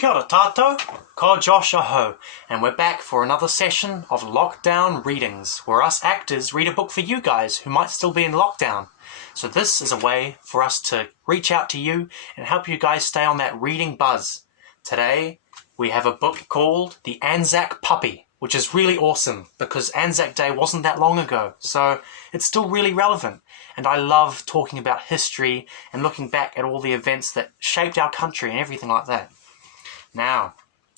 Kia ora tātou, ko Josh aho, and we're back for another session of lockdown readings, where us actors read a book for you guys who might still be in lockdown. So this is a way for us to reach out to you and help you guys stay on that reading buzz. Today we have a book called The ANZAC Puppy, which is really awesome because Anzac Day wasn't that long ago, so it's still really relevant. And I love talking about history and looking back at all the events that shaped our country and everything like that. Now,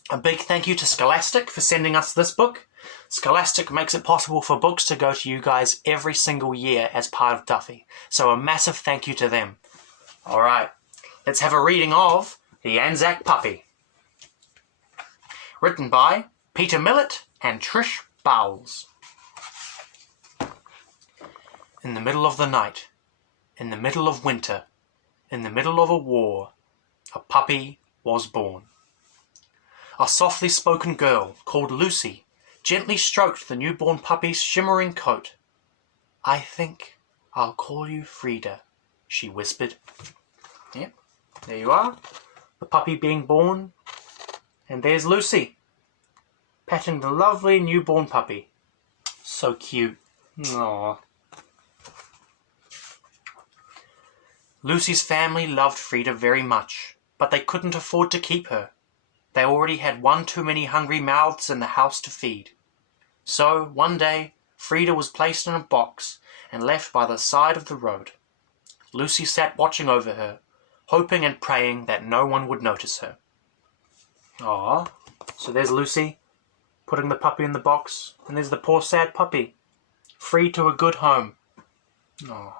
a big thank you to Scholastic for sending us this book. Scholastic makes it possible for books to go to you guys every single year as part of Duffy. So a massive thank you to them. Alright, let's have a reading of The ANZAC Puppy. Written by Peter Millett and Trish Bowles. In the middle of the night, in the middle of winter, in the middle of a war, a puppy was born. A softly spoken girl called Lucy gently stroked the newborn puppy's shimmering coat. "I think I'll call you Frida," she whispered. Yep, there you are, the puppy being born, and there's Lucy, patting the lovely newborn puppy. So cute. Aww. Lucy's family loved Frida very much, but they couldn't afford to keep her. They already had one too many hungry mouths in the house to feed. So, one day, Frida was placed in a box and left by the side of the road. Lucy sat watching over her, hoping and praying that no one would notice her. Ah, so there's Lucy, putting the puppy in the box, and there's the poor sad puppy, free to a good home. Oh,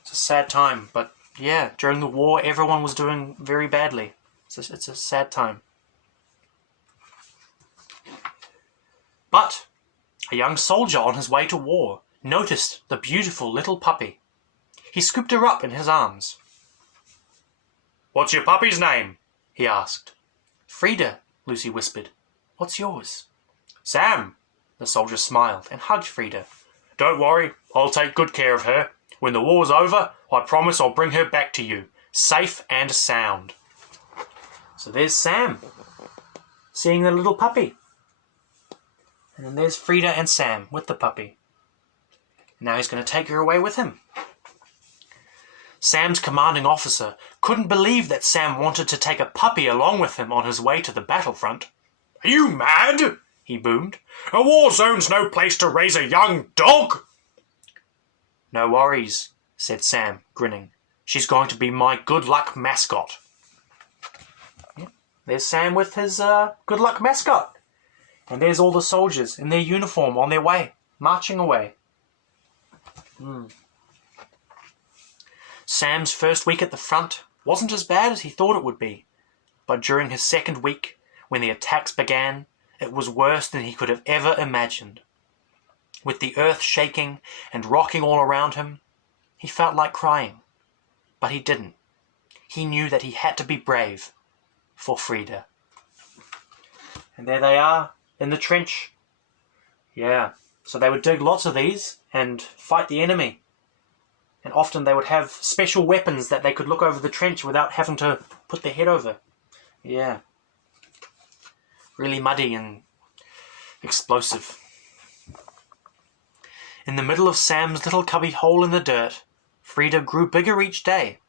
it's a sad time, but yeah, during the war everyone was doing very badly. It's a sad time. But a young soldier on his way to war noticed the beautiful little puppy. He scooped her up in his arms. "What's your puppy's name?" he asked. "Frida," Lucy whispered. "What's yours?" "Sam." The soldier smiled and hugged Frida. "Don't worry, I'll take good care of her. When the war's over, I promise I'll bring her back to you, safe and sound." So there's Sam, seeing the little puppy. And then there's Frida and Sam with the puppy. Now he's going to take her away with him. Sam's commanding officer couldn't believe that Sam wanted to take a puppy along with him on his way to the battlefront. "Are you mad?" he boomed. "A war zone's no place to raise a young dog." "No worries," said Sam, grinning. "She's going to be my good luck mascot." Yep. There's Sam with his good luck mascot. And there's all the soldiers in their uniform on their way, marching away. Sam's first week at the front wasn't as bad as he thought it would be. But during his second week, when the attacks began, it was worse than he could have ever imagined. With the earth shaking and rocking all around him, he felt like crying. But he didn't. He knew that he had to be brave for Frida. And there they are, in the trench. Yeah, so they would dig lots of these and fight the enemy. And often they would have special weapons that they could look over the trench without having to put their head over. Yeah. Really muddy and explosive. In the middle of Sam's little cubby hole in the dirt, Frida grew bigger each day.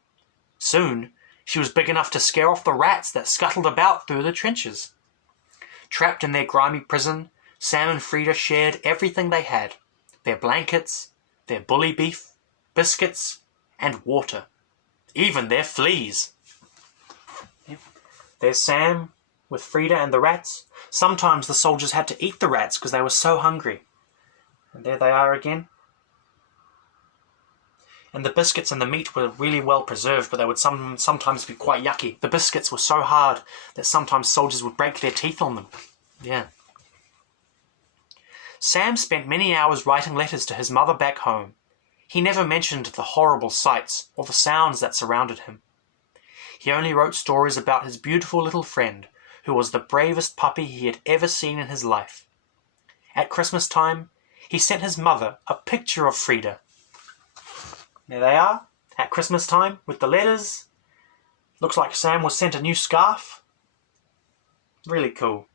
Soon, she was big enough to scare off the rats that scuttled about through the trenches. Trapped in their grimy prison, Sam and Frida shared everything they had. Their blankets, their bully beef, biscuits, and water. Even their fleas. Yep. There's Sam with Frida and the rats. Sometimes the soldiers had to eat the rats because they were so hungry. And there they are again. And the biscuits and the meat were really well preserved, but they would sometimes be quite yucky. The biscuits were so hard that sometimes soldiers would break their teeth on them. Yeah. Sam spent many hours writing letters to his mother back home. He never mentioned the horrible sights or the sounds that surrounded him. He only wrote stories about his beautiful little friend, who was the bravest puppy he had ever seen in his life. At Christmas time, he sent his mother a picture of Frida. There they are, at Christmas time, with the letters. Looks like Sam was sent a new scarf. Really cool.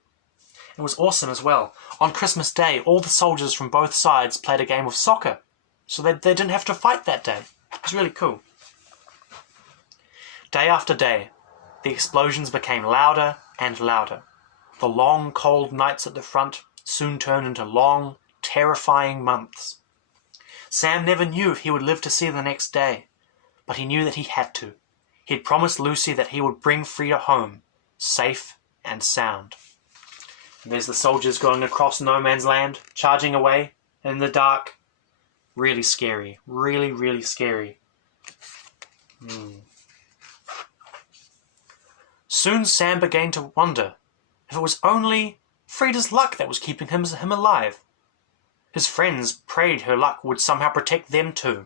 It was awesome as well. On Christmas Day, all the soldiers from both sides played a game of soccer, so they didn't have to fight that day. It was really cool. Day after day, the explosions became louder and louder. The long, cold nights at the front soon turned into long, terrifying months. Sam never knew if he would live to see the next day, but he knew that he had to. He had promised Lucy that he would bring Frida home, safe and sound. And there's the soldiers going across no man's land, charging away in the dark. Really scary. Really, really scary. Soon Sam began to wonder if it was only Frida's luck that was keeping him alive. His friends prayed her luck would somehow protect them too.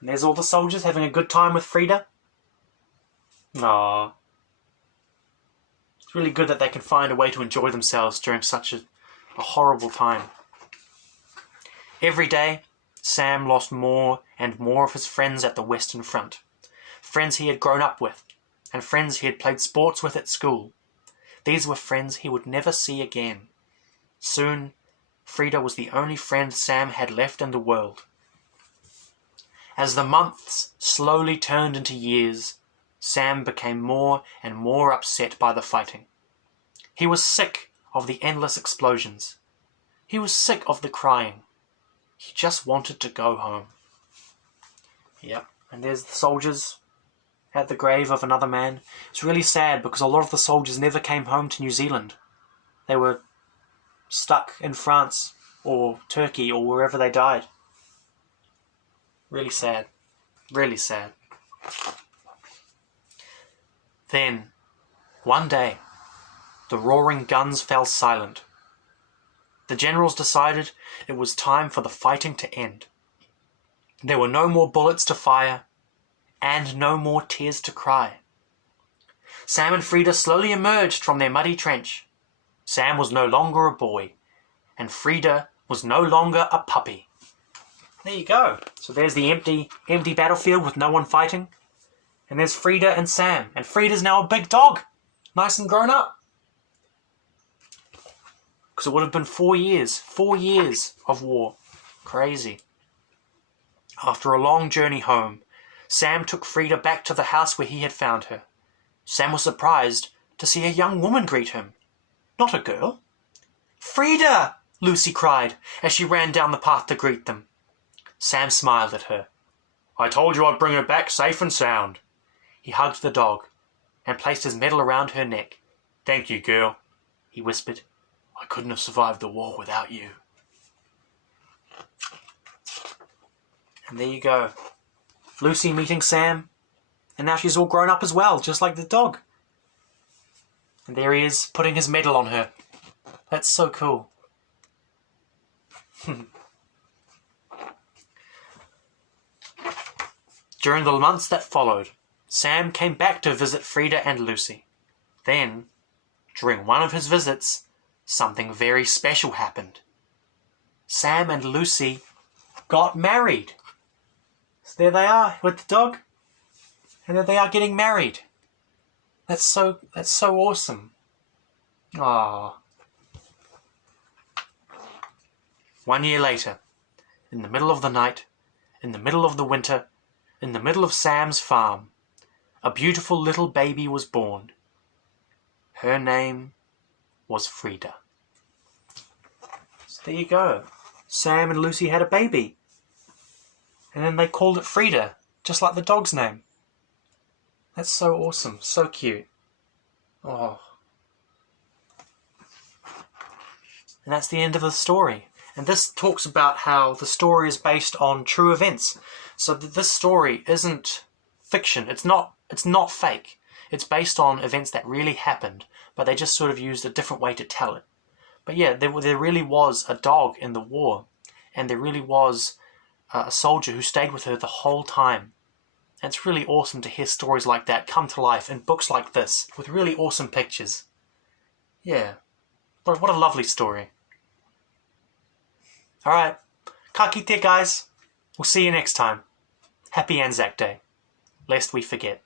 And there's all the soldiers having a good time with Frida. Aww. It's really good that they can find a way to enjoy themselves during such a horrible time. Every day, Sam lost more and more of his friends at the Western Front. Friends he had grown up with, and friends he had played sports with at school. These were friends he would never see again. Soon, Frida was the only friend Sam had left in the world. As the months slowly turned into years, Sam became more and more upset by the fighting. He was sick of the endless explosions. He was sick of the crying. He just wanted to go home. Yep, and there's the soldiers at the grave of another man. It's really sad because a lot of the soldiers never came home to New Zealand. They were stuck in France or Turkey or wherever they died. Really sad. Really sad. Then, one day, the roaring guns fell silent. The generals decided it was time for the fighting to end. There were no more bullets to fire, and no more tears to cry. Sam and Frida slowly emerged from their muddy trench. Sam was no longer a boy, and Frida was no longer a puppy. There you go. So there's the empty battlefield with no one fighting. And there's Frida and Sam. And Frida's now a big dog. Nice and grown up. Because it would have been 4 years. 4 years of war. Crazy. After a long journey home, Sam took Frida back to the house where he had found her. Sam was surprised to see a young woman greet him. Not a girl. "Frida!" Lucy cried as she ran down the path to greet them. Sam smiled at her. "I told you I'd bring her back safe and sound." He hugged the dog and placed his medal around her neck. "Thank you, girl," he whispered. "I couldn't have survived the war without you." And there you go. Lucy meeting Sam, and now she's all grown up as well, just like the dog. And there he is, putting his medal on her. That's so cool. During the months that followed, Sam came back to visit Frida and Lucy. Then, during one of his visits, something very special happened. Sam and Lucy got married. So there they are with the dog, and there they are getting married. That's so awesome. Ah. 1 year later, in the middle of the night, in the middle of the winter, in the middle of Sam's farm, a beautiful little baby was born. Her name was Frida. So there you go. Sam and Lucy had a baby. And then they called it Frida, just like the dog's name. That's so awesome, so cute. Oh. And that's the end of the story. And this talks about how the story is based on true events. So this story isn't fiction. It's not fake. It's based on events that really happened, but they just sort of used a different way to tell it. But yeah, there really was a dog in the war, and there really was a soldier who stayed with her the whole time. And it's really awesome to hear stories like that come to life in books like this, with really awesome pictures. Yeah, what a lovely story. Alright, ka kite guys. We'll see you next time. Happy ANZAC Day, lest we forget.